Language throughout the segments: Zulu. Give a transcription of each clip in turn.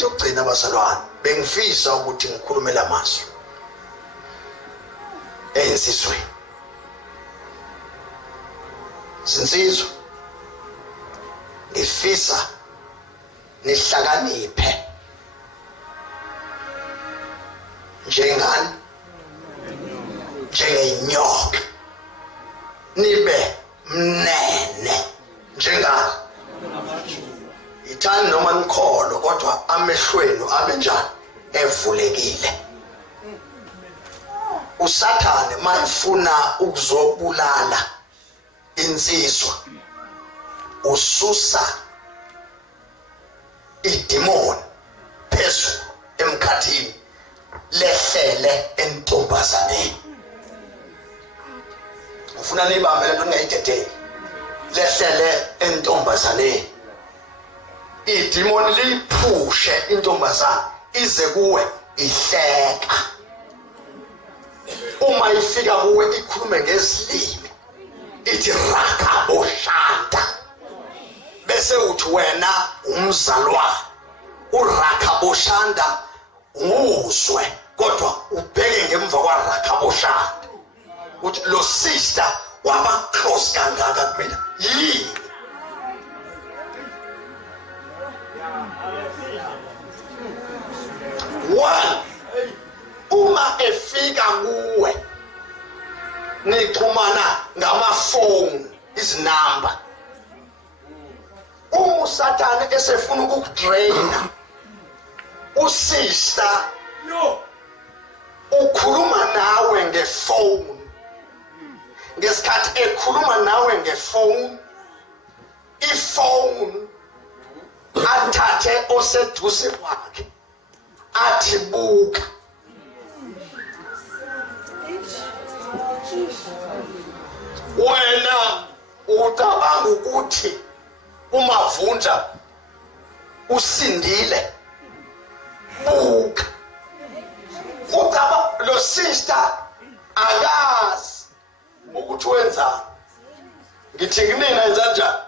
into yokugcina abazalwane bengifisa ukuthi ngikhulume la mazwi ensizweni sinsizwa ngifisa nihlakaniphe njengani njengenyoka nibe mnene njengani ithani noma nikholo kodwa amehlweni abe njani evulekile usathane mayifuna ukuzobulala insizwa ususa idemoni phezulu emkhathini lehlele entombazaneni ufuna nibambe lento ngayidedeli lehlele entombazaneni idemoni liphushe intombazana ize kuwe ihleka uma ifika kuwe ikhulume ngezilimi ithi rakaboshanda bese uthi wena umzalwane uRakaboshanda uzwe kodwa ubheke ngemva kwaRakaboshanda uthi lo sister waba close kangaka kumina yini one uma efika kuwe nixhumana ngamafoni izinamba uSathane esefuna ukukudraina usista ukhuluma nawe ngefoni ngesikhathi ekhuluma nawe ngefoni ifoni athathe oseduze kwakhe athi buka wena ucabanga ukuthi umavunja usindile buka ucaba lo sister akazi ukuthi wenzani ngithi kunina yenza njani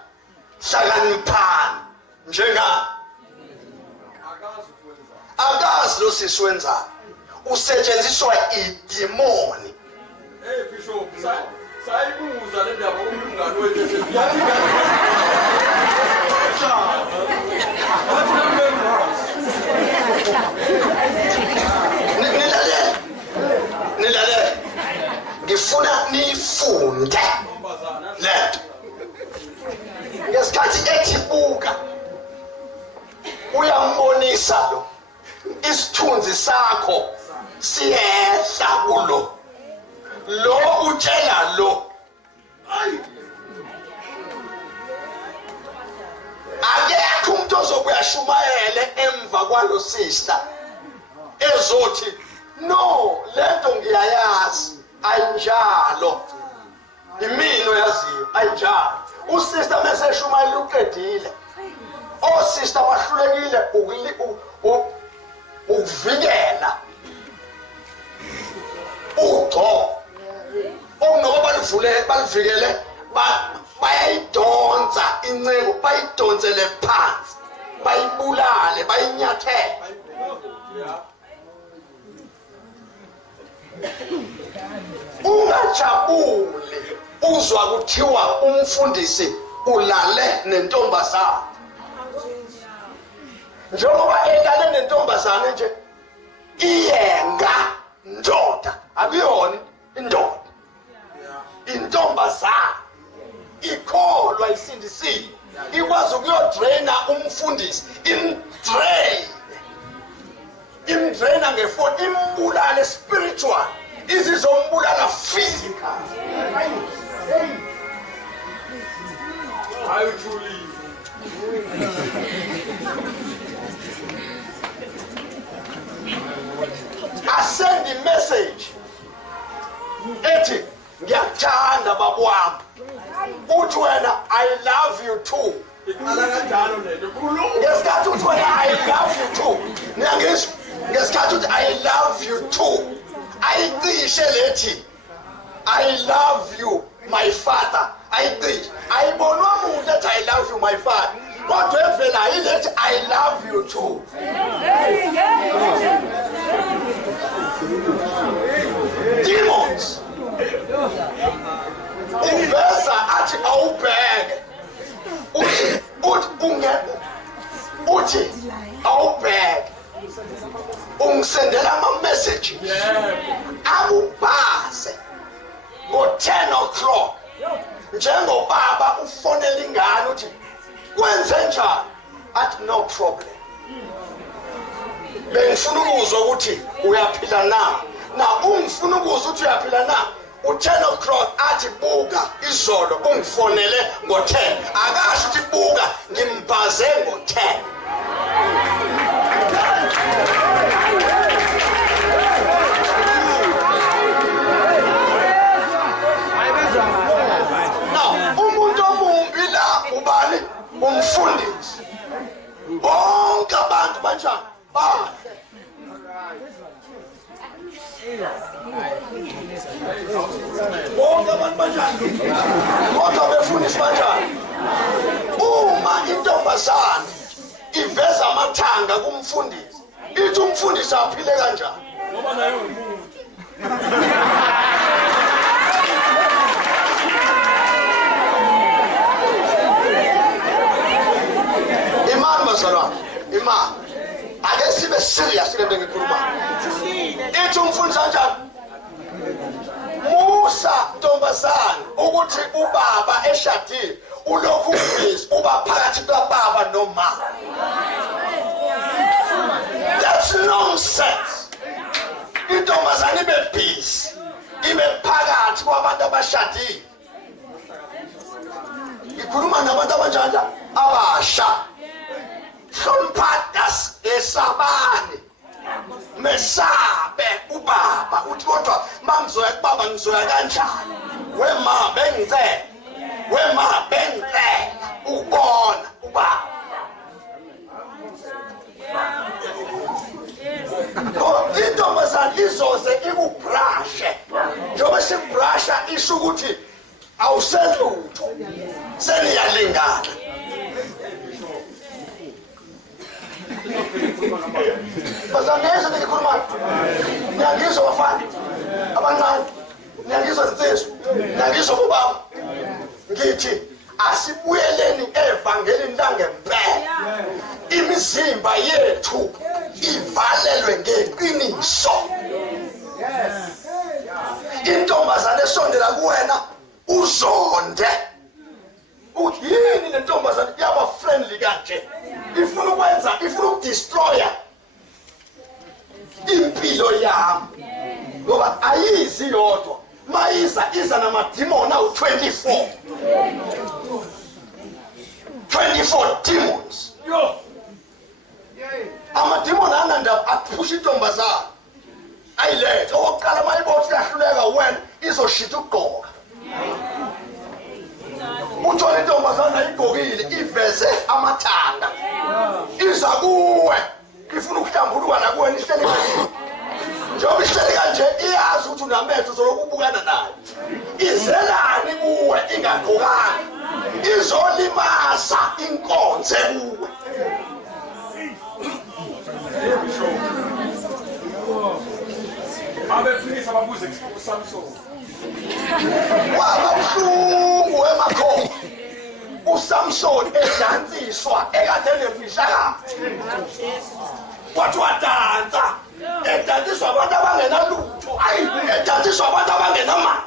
hlakaniphani njenga akazi lo sisi wenzani usetshenziswa idemoni bishop sayibuza le ndaba umlungane wethu Nilale ngifuna nifunde lento ngesikhathi ethi buka uyambonisa isithunzi sakho siyehla kulo utshela lo akekho umuntu ozokuyashumayele emva kwalo sister ezothi no lento ngiyayazi ayinjalo imino yaziyo ayinjalo usister meseshumayela uqedile sister wahlulekile ukuvikela ngoba balivikele bayayidonsa incebo bayidonsele phansi bayibulale bayinyathele ungajabuli uzwa kuthiwa umfundisi ulale nentombazana njengoba elale nentombazana nje iyenga ndoda akuyona indoda intombazana ikholwa isindisiwe ikwazi ukuyodraina umfundisi imdraina ngefoni imbulale spiritual izizombulala physical hayi Julie I send the message ethi ngiyakuthanda babwami uthi wena I love you too iqala kanjalo lento khuluma ngesikhathi uthi wena I love you too ngiyangisho ngesikhathi uthi I love you too ayicishe lethi I love you my father ayicishe ayibonwa umuntu ethi I love you my father kodwa evela yilethi I I love you too. Demons. Uveza athi awubheke. Uthi awubheke. Ungisendela ama-message. Akubhaze ngo-10 o'clock. Njengobaba ufonela ingane uthi kwenze njani? Athi no problem. Bengifuna ukuzwa ukuthi uyaphila na ungifuna ukuzwa ukuthi uyaphila na. U-10 o'clock athi buka izolo ungifonele ngo-10. Akasho ukuthi buka ngimbhaze ngo-10. Umuntu omumbi la ubani? Umfundisi. Bonke abantu banjani? Bahle. Bonke abantu banjani? Kodwa befundisi banjani? Uma intombazane iveza amathanga kumfundisi, ithi umfundisi aphile kanjani? Ngoba naye umuntu. Imam, ake sibe serious lento ngikhulumayo. Ithi umfundisi kanjani? Musa ntombazane ukuthi ubaba eshadile ulokhu ubhizi uba phakathi kababa nomama. That's nonsense. Intombazane ibe busy, ibe phakathi kwabantu abashadile. Ngikhuluma nabantu abanjani? Abasha. Hloniphadas esabane mesabe ubaba uthi kodwa mangizoya kubaba ngizoya kanjani? Wema bengicela ukubona ubaba. Intombazane izoze ikubrashe njengoba sibrasha isho ukuthi awuselutho seniyalingana. Bazaneza ngikhuluma. Ngiyangizwa bafana abancane. Ngiyangizwa insizwa. Ngiyangizwa ubaba. Ngithi asibuyeleni evangelini langempela. Imizimba yethu ivalelwe ngeqiniso. Intombazane esondela kuwena uzonde. Yini le ntombazane yaba friendly kanje? Ifuna ukwenza, ifuna ukudestroya impilo yami. Ngoba ayizi yodwa. Mayiza iza namadimoni awu-24. 24 demons. Amadimoni anandaba aphusha intombazane. Ayilethe okokuqala mayibothi yahluleka wena izoshita ukugqoka. Uthola intombazane ayigqokile iveze amathanga. Iza kuwe ifuna ukuhlambuluka nakuwena ihleli kanje. Njengoba ihleli kanje iyazi ukuthi unamehlo uzoloku ubukana nayo. Izelani kuwe ingagqokanga. Izolimaza inkonze kuwe. Abefundisa babuze uSamson. Wabuhlungu emakhona. uSamson edansiswa ekade nemfishakazi. Wathi wadansa. Edansiswa abantu abangenalutho. Edansiswa abantu abangenamali.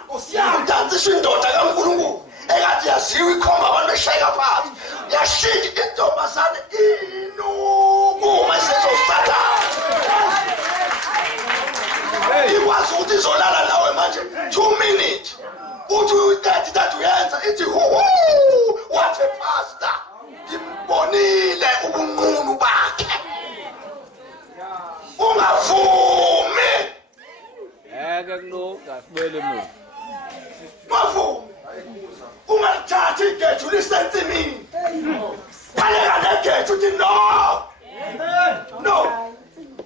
Udansiswa indoda kaNkulunkulu. Ekade yaziwa ikhomba abantu beshayeka phansi. Yashintsha intombazane inukuma esezosatha. Ikwazi ukuthi izolala nawe manje 2 minutes. Uthi uyiqedi that uyenza ithi what a pastor. Ngibonile ubunqunu bakhe. Ungavumi. Kuno kasibele muntu. Mavumi. Ungathathi igethu lisensimini. Baleka negethu uthi no.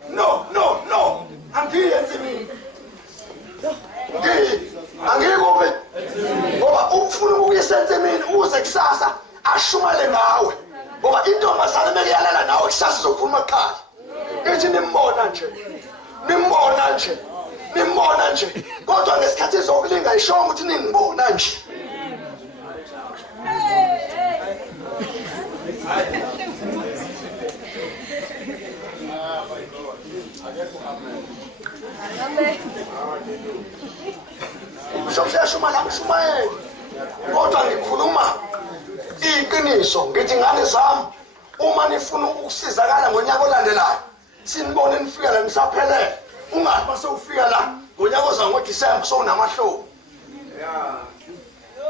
No. Angiyenzi mina. Angikubi. Ngoba ufuna ukuyisenza mina uze kusasa ashumale ngawe. Ngoba intombazane mekuyalala nawe kusasa sizokhuluma ekhaya ithi nimbona nje kodwa ngesikhathi sokulinga isho ukuthi ningibona nje Shoma la mshumayeli kodwa ngikhuluma iqiniso ngithi ngane zami uma nifuna ukusizakala ngonyaka olandelayo sinibone nifika la nisaphelele ungathi mase ufika la ngonyaka oza ngoDisemba sowunamahlobo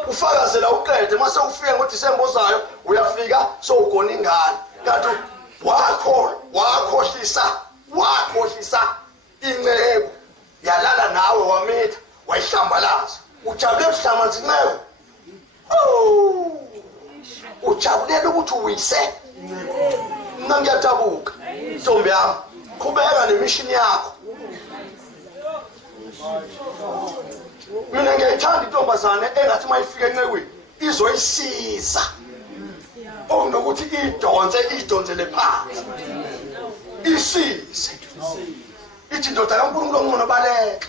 ufakazela uqede mase ufika ngoDisemba ozayo uyafika sowugona ingane kanti wakhohlisa incebo yalala nawe wamitha wayihlambalaza ujabule ukuhlamanza incebo ujabulela ukuthi uyise mina ngiyadabuka ntombi yami qhubeka nemishini yakho mina ngiyayithanda intombazane engathi mayifika encekwini izoyisiza okunokuthi idonsele phansi isize ithi ndoda kaNkulunkulu ongcono baleka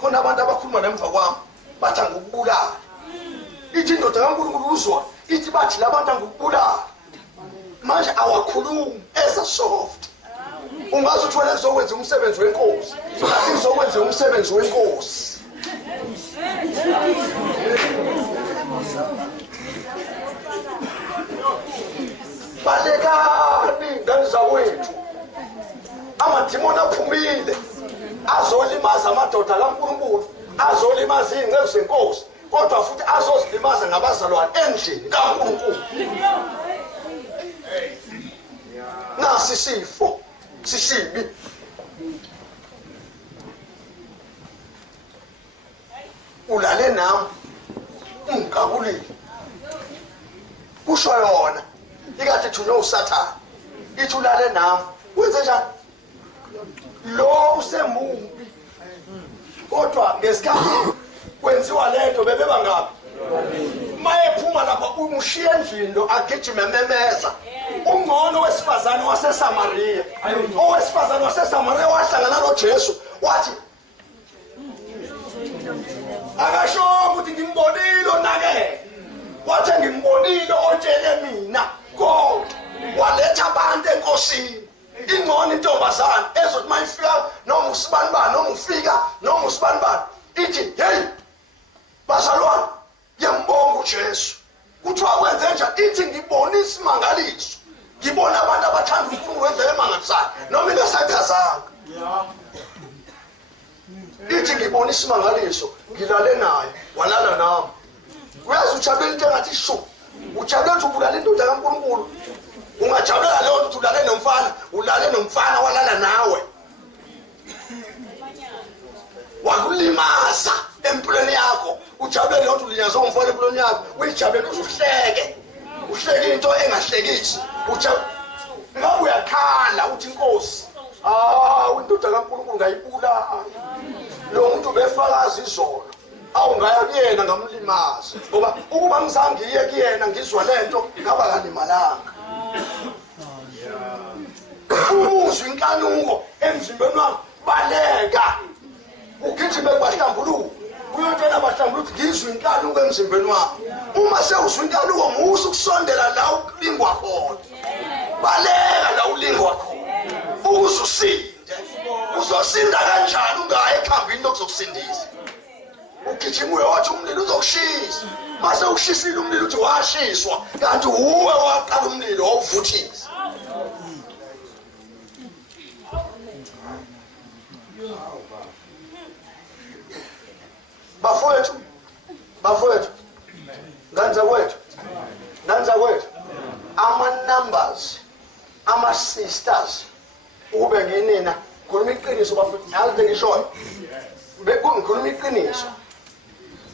khona abantu abakhuluma nemva kwami bathi ngokubulala ithi ndoda kaNkulunkulu uzwa ithi bathi labantu ngokubulala manje awakhulumi eza soft ungazi ukuthi wena uzokwenza umsebenzi wenkosi uzokwenza umsebenzi wenkosi balekani ngani zakwethu amadimoni aphumile azolimaza amadoda kaNkulunkulu azolimaza izingcezu zenkosi kodwa futhi azozilimaza ngabazalwane endlini kaNkulunkulu nasi sifo sisibi ulale nami ungikabulile kusho yona ikade thunywe usathana ithi ulale nami wenze njani lo usemumbi kodwa ngesikhathi kwenziwa lento bebeba ngapi mayephuma lapha umshiye endlini lo agijime memeza ungcono wesifazane waseSamaria owesifazane waseSamaria wahlangana noJesu wathi akasho ukuthi ngimbonile onake wathi ngimbonile otshele mina kodwa waletha abantu enkosini ingcono intombazane ezothi mayifika noma usibanibani noma ufika noma usibanibani ithi hey bazalwane yambonga uJesu kuthiwa kwenze njani ithi ngibona isimangaliso ngibona abantu abathanda uNkulunkulu wendlela emangalisayo noma ingasachazanga ithi ngibona isimangaliso ngilale naye walala nami uyazi ujabulela into engathi shu ujabulela ukuthi ubulala indoda kaNkulunkulu ungajabulela leyo ukuthi ulale nomfana walala nawe wakulimaza empilweni yakho ujabule leyo ulinyazwe umfana empilweni yakho uyijabule uhleke into engahlekisi ngabe uyakhala uthi inkosi indoda kaNkulunkulu ngayibulala lo muntu befakaza izolo awungaya kuyena ngamlimaza ngoba ukuba ngizangiye kuyena ngizwa lento ngaba kalimalanga uzwe inkanuko emzimbeni wami baleka ugijime kwahlambuluko uyotshela abahlambuluko ukuthi ngizwe inkanuko emzimbeni wami uma sewuzwe inkanuko musa ukusondela la ulingwa khona baleka la ulingwa khona ukuze usinde uzosinda kanjani ungayi ekhambini lokuzokusindisa ugijime uyothi umlilo uzokushisa mase ushisile umlilo uthi washiswa kanti uwe waqala umlilo wawuvuthisa bafowethu nganza kwethu ama-numbers ama-sisters ube nginina khuluma iqiniso bafowethu yazi ngishoyo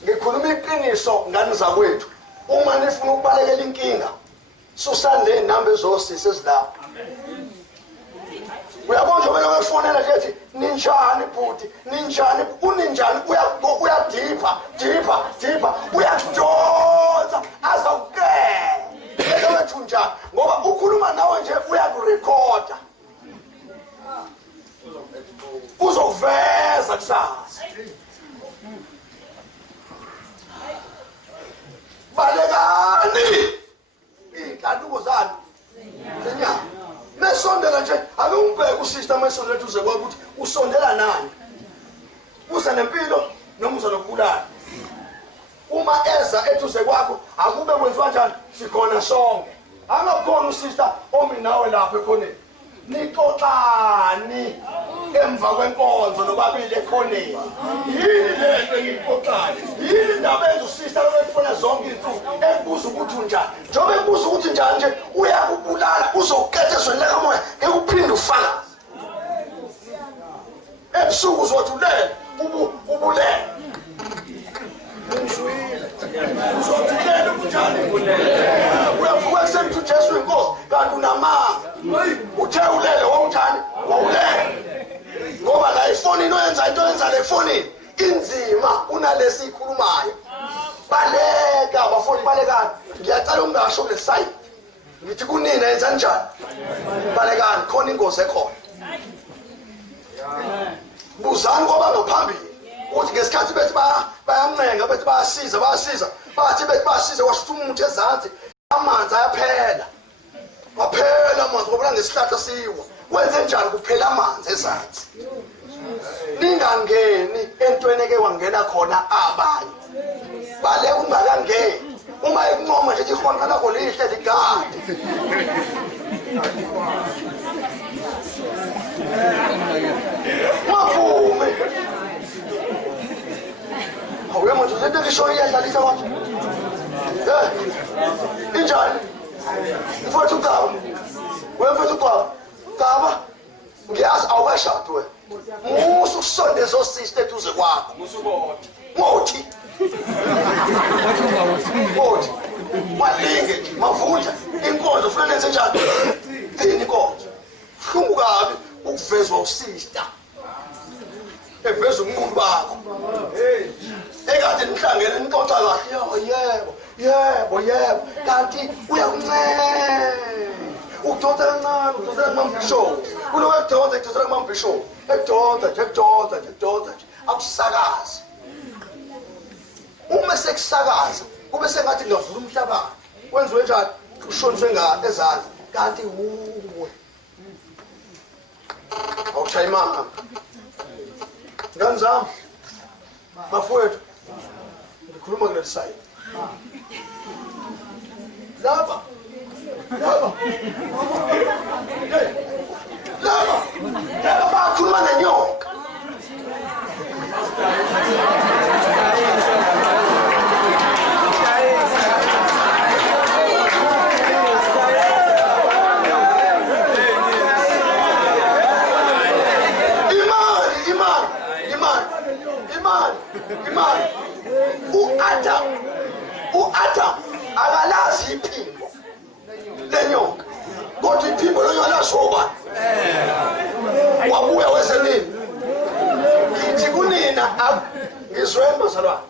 ngikhuluma iqiniso ngani zakwethu uma nifuna ukubalekela inkinga susande inamba ezosisi ezilapha uyabona nje wena uyafonela nje ethi ninjani bhuti uninjani uyadipha uyadonsa azawukela wethu njani ngoba ukhuluma ngakusazi balekani iy'nkanuko zami zenyama mesondela nje ake umbheke usista mesondela duze kwakho ukuthi usondela nani uza nempilo noma uza nokubulala uma eza eduze kwakho akube kwenziwa njani sikhona sonke angakhona usista omi nawe lapha ekhoneni nixoxani emva kwenkonzo nobabili ekhoneni yini lento engiyixoxayo yini indaba enza usista lokufuna zonke izinto ekubuza ukuthi unjani njengoba ekubuza ukuthi njani nje uyakubulala uzokuketha ezweni likamoya ekuphinde ufakaze ebusuku uzothi ulele ubulele uzothulele kunjani uyavuka ekuseni uthi ujesu inkosi kanti unamanga uthe ulele wawunjani wawulele ngoba la efonini oyenza into oyenza le fonini inzima unalesi ikhulumayo baleka bafoni balekani ngiyacala ungasho kule side ngithi kunina yenza njani balekani khona ingozi ekhona buzani ngoba ngaphambili uthi ngesikhathi bethi bayancenga bethi bayasiza bathi bethi bayasiza washo umuntu ezansi amanzi ayaphela amanzi ngoba ngesihlahla siwa wenze njani kuphela amanzi ezansi ningangeni entweni eke wangena khona abanye baleka ungakangeni uma ekuncoma nje ihonqa lakho lihle ligade mavume awuye manje lento ngisho iyadlalisa kwanje injani mfowethu Gaba wemfowethu Gaba ngiyazi awukashadi wena musu kusondeza osista eduze kwakho ngothi malinge mavunja inkonzo ufuna nenze njani yini inkonzo hlungu kabi ukuvezwa usista eveza umqulu bakho ekade nihlangene nixoxa kahle yebo kanti uyakuncela udonsa kancane kumambisho kuloku ekudonsa kumambisho ekudonsa nje akusakazi uma sekusakaza kube sengathi ngavula umhlaba wenziwe njani ushoniswe ezansi kanti uwe awushayimanga ngani zami bafowethu ngikhuluma kuleli side laba bakhuluma nenyoka imani u-Adam akalazi iphimbo lenyoka kodwa iphimbo lenyoka lashoba wabuya wezenini ngithi kunina ngizweni bazalwane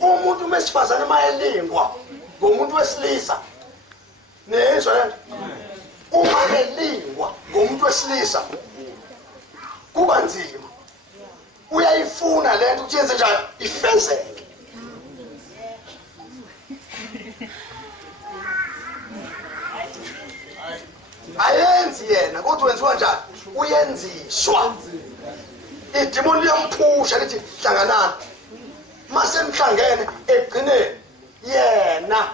umuntu wesifazane mayelingwa ngomuntu wesilisa nezwa lento uma elingwa ngomuntu wesilisa kuba nzima uyayifuna lento ukuthi yenze njani ifezeke ayenzi yena kodwa wenziwa njani uyenziswa idimoni liyamphusha lithi hlanganani mase nihlangene egcineni yena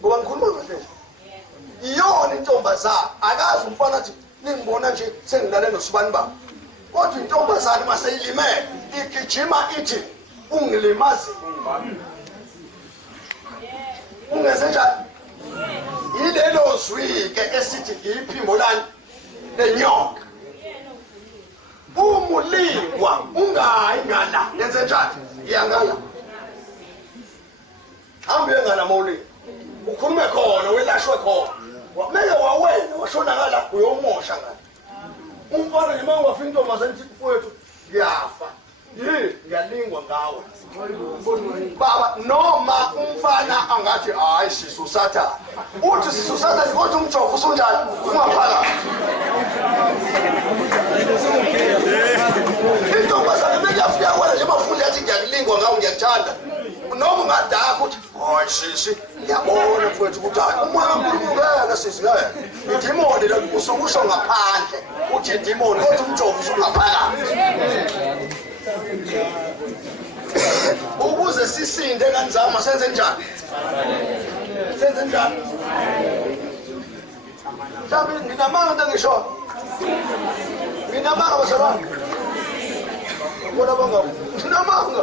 ngoba ngikhuluma kahle iyona intombazana akazi umfana athi ningibona nje sengilale nosibani bami kodwa intombazane mase ilimele igijima ithi ungilimazi ungenze njani yilelo zwike esithi iphimbo lani lenyoka umulingwa ungayi ngala yenze njani iyangala hambe ngala mawuli ukhulume khona welashwe khona mele wawena washona ngala uyomosha ngala umfana nje mangafika intombazane ithi mfowethu ngiyafa ngiyalingwa ngawe baba noma umfana angathi hayi sisu sathana uthi sisu sathana kodwa umjovo usunjani ungaphakathi intombazane ngiyalingwa ngawo ngiyakuthanda noma ungadaka ukuthi hayi sisi ngiyabona mfowethu ukuthi hayi umoya kaNkulunkulu ngeke sisi ngeke idimoni la usukusho ngaphandle uthi idimoni kodwa umjovo usungaphakathi ukuze sisinde kanzama senze njani mhlawumbe nginamanga ngisho nginamanga basabami bona banga nginamanga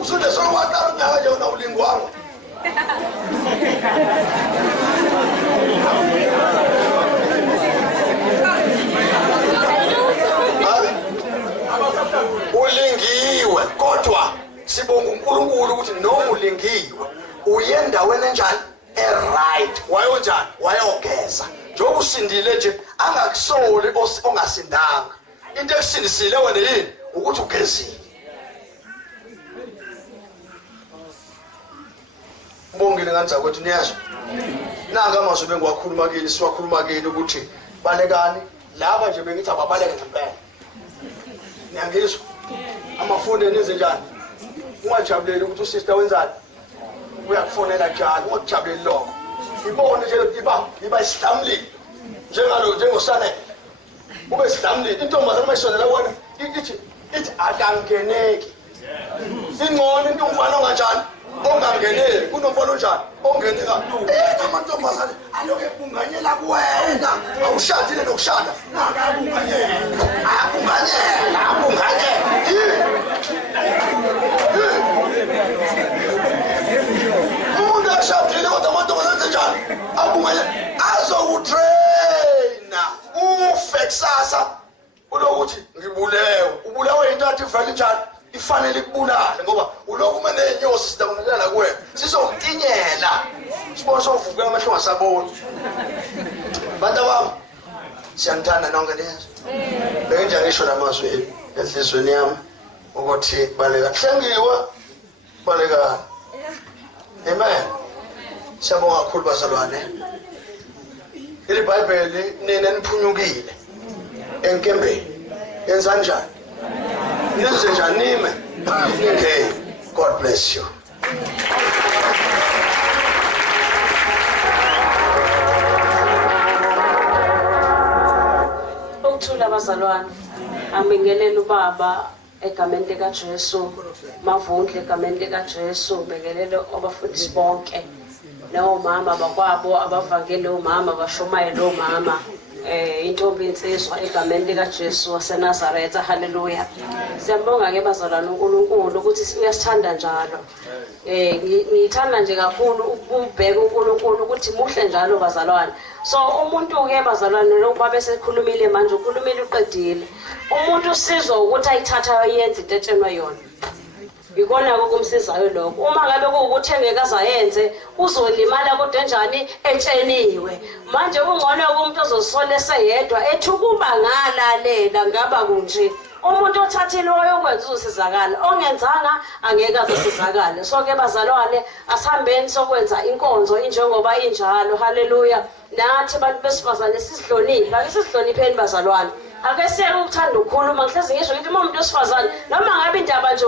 usunde sokwaqala nyaka nje una ulingwanga ulingiwe kodwa sibonga uNkulunkulu ukuthi noma ulingiwe uyendaweni enjani right wayonjani wayogeza njengoba usindile nje angakusoli ongasindanga into ekusindisile wena yini ukuthi ugezile Mbongile kanza kwethu niyazwa nanga amazwi bengiwakhuluma kini siwakhuluma kini ukuthi balekani laba nje bengithi ababaleke ngempela niyangizwa amafoni enze njani ungajabuleli ukuthi usister wenzani uyakufonela njani ungajabuleli lokho ibone nje iba isihlamlile njengosane ube isihlamlile intombazana mayisonela wona ithi akangeneki ingcono into umfana onganjani ongangeneki kunomfana onjani ongeneka amantombazane aloke ebunganyela kuwena awushadile nokushada nakabunganyela umuntu ashadile kodwa amantombazane njani abunganyela azokutraina ufe kusasa ulokuthi ubulewe into athi vele njani ifanele ikubulale ngoba ulokhu uma nenyosi sidakunelela kuwena sizokutinyela sibona sovuka amehlo ngasaboni bantu bami siyanithanda nonke lezo benje ngisho lamazwi enhlizweni yami ukuthi baleka hlengiwe baleka amen siyabonga kakhulu bazalwane ile bible nina niphunyukile enkembeni yenza njani nenze njani nime okay God bless you ukuthula bazalwane ambingelela ubaba egameni likaJesu mavundle egameni likaJesu bekelele abafundisi bonke nomama bakwabo abavangele umama bashomaye lo mama intombi insizwa egameni likaJesu waseNazaretha haleluya siyambonga ke bazalwane uNkulunkulu ukuthi uyasithanda njalo ngithanda nje kakhulu ukubheka uNkulunkulu ukuthi muhle njalo bazalwane so umuntu ke bazalwane lokho babesekhulumile manje ukhulumile uqedile umuntu usizwa ukuthi ayithatha ayenze into etshenwa yona ikona ukumsizayo lokho uma ngabe kuukuthi engeke ayenze uzolimala kodwa njani etsheniwe manje kungcono umuntu ozosola eseyedwa ethukuba ngalalela ngaba kunje umuntu othathile oyokwenza usizakala ongenzanga angeke azosizakala so ke bazalwane asihambeni sokwenza inkonzo injengoba injalo haleluya nathi abantu besifazane sihloniphe ake sihlonipheni bazalwane ake siyeke ukuthanda ukukhuluma ngihlezi ngisho ngithi umuntu wesifazane noma ngabe indaba nje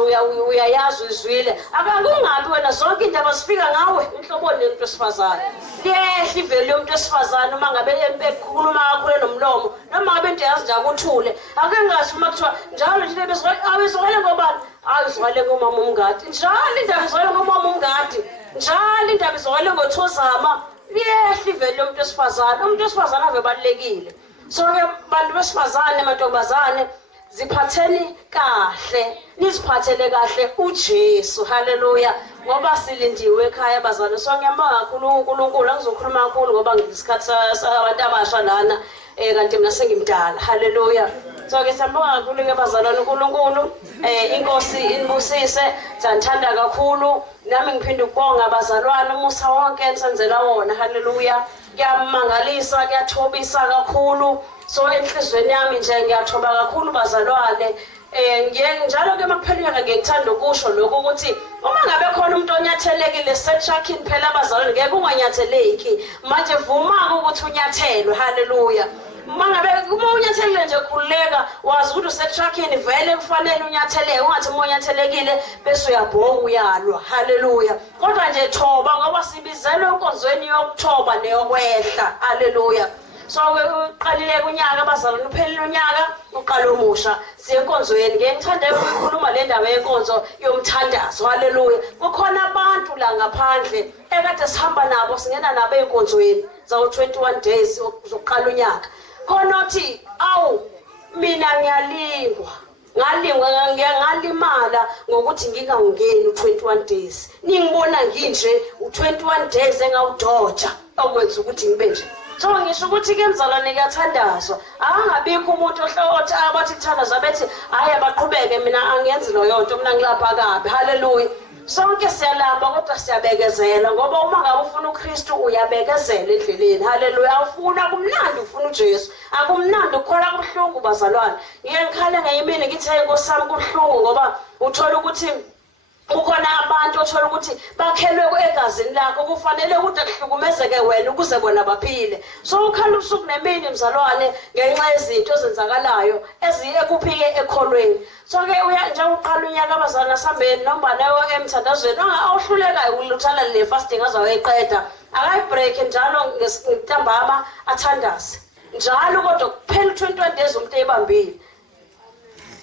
uyayazi uzwile akungabi wena zonke indaba sifika ngawe inhloboni umuntu wesifazane lehla iveli yomuntu wesifazane uma ngabe ekhuluma kakhulu nomlomo noma ngabe into yazi nje akuthule ake ngathi uma kuthiwa njalo nje abezwele ngobani ayizwele ngomama umngadi njalo indaba izwele ngomama umngadi njalo indaba izwele ngothozama lehla iveli yomuntu wesifazane ave balekile so bantu besifazane amantombazane ziphatheni kahle niziphathele kahle uJesu haleluya ngoba silindiwe ekhaya bazalwane so ngiyambonga kakhulu uNkulunkulu angizokhuluma kakhulu ngoba ngisikhathi sabantu abasha lana kanti mina sengimdala haleluya so ke siyambonga kakhulu ke bazalwane uNkulunkulu inkosi inibusise santhanda kakhulu nami ngiphinde ukubonga bazalwane umusa wonke ensenzela wona haleluya kuyamangalisa kuyathobisa kakhulu so enhlizweni yami nje ngiyathoba kakhulu bazalwane njalo ke makupheleka ngikuthanda ukusho lokho ukuthi uma ngabe khona umuntu onyathelekile setshakini phela abazalwane ngeke unganyatheleki manje vuma ukuthi unyathelwe haleluya mangabe uma unyathelile nje khululeka wazi ukuthi usetruckini vele kufanele unyatheleke ungathi uma unyathelekile bese uyabhoka uyalwa haleluya kodwa nje thoba ngoba sibizelwe enkonzweni yokuthoba neyokwehla haleluya so uqalile unyaka abazalwane uphelile unyaka uqala omusha siye enkonzweni ngiyithanda ukukhuluma le ndaba yenkonzo yomthandazo haleluya kukhona abantu la ngaphandle ekade sihamba nabo singena nabo enkonzweni zawo 21 days zokuqala unyaka khona uthi awu mina ngiyalingwa ngalimala ngokuthi ngingangeni u21 days ningibona nginje u21 days engawudoja okwenza ukuthi ngibe nje so ngisho ukuthi ke mzalwane kuyathandazwa angabikho umuntu ohlothi abathi kuthandaza bethi hayi abaqhubeke mina angenzi lo yonto mina ngilapha kabi haleluya sonke siyalamba kodwa siyabekezela ngoba uma ngabe ufuna uKristu uyabekezela endleleni haleluya ufuna kumnandi ufuna uJesu akumnandi ukhola kubuhlungu bazalwane ngikhale ngeyimini ngithi inkosi yami kubuhlungu ngoba uthola ukuthi ukhona abantu othola ukuthi bakhelwe egazini lakho kufanele ukuthi akuhlukumezeke wena ukuze bona baphile so ukhala ubusuku nemini mzalwane ngenxa yezinto ezenzakalayo eziyekuphike ekholweni so ke uya nje uqala unyaka abazalwane sambeni noma nayo emthandazweni awuhluleka ukuluthana le fasting azaweqeda akayibreak njalo ngentambama athandaze njalo kodwa kuphela 21 days umuntu eyibambile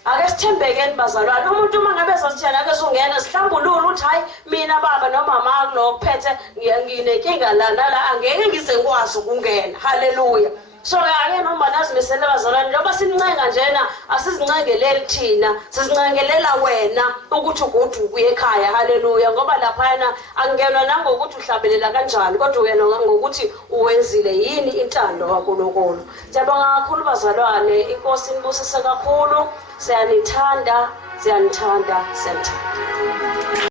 ake sithembekeni bazalwane umuntu uma ngabe sasithena ake sungena sihlambulula uthi hayi mina baba nomama kulokuphethe nginenkinga la angeke ngize ngikwazi ukungena haleluya so ake noma nazimisele bazalwane njengoba sincenga njena asizincengeleli thina sizincengelela wena ukuthi uguduke ekhaya haleluya ngoba laphana angenwa nangokuthi uhlabelela kanjani kodwa wena ngokuthi uwenzile yini intando kaNkulunkulu siyabonga kakhulu bazalwane inkosi inibusise kakhulu siyanithanda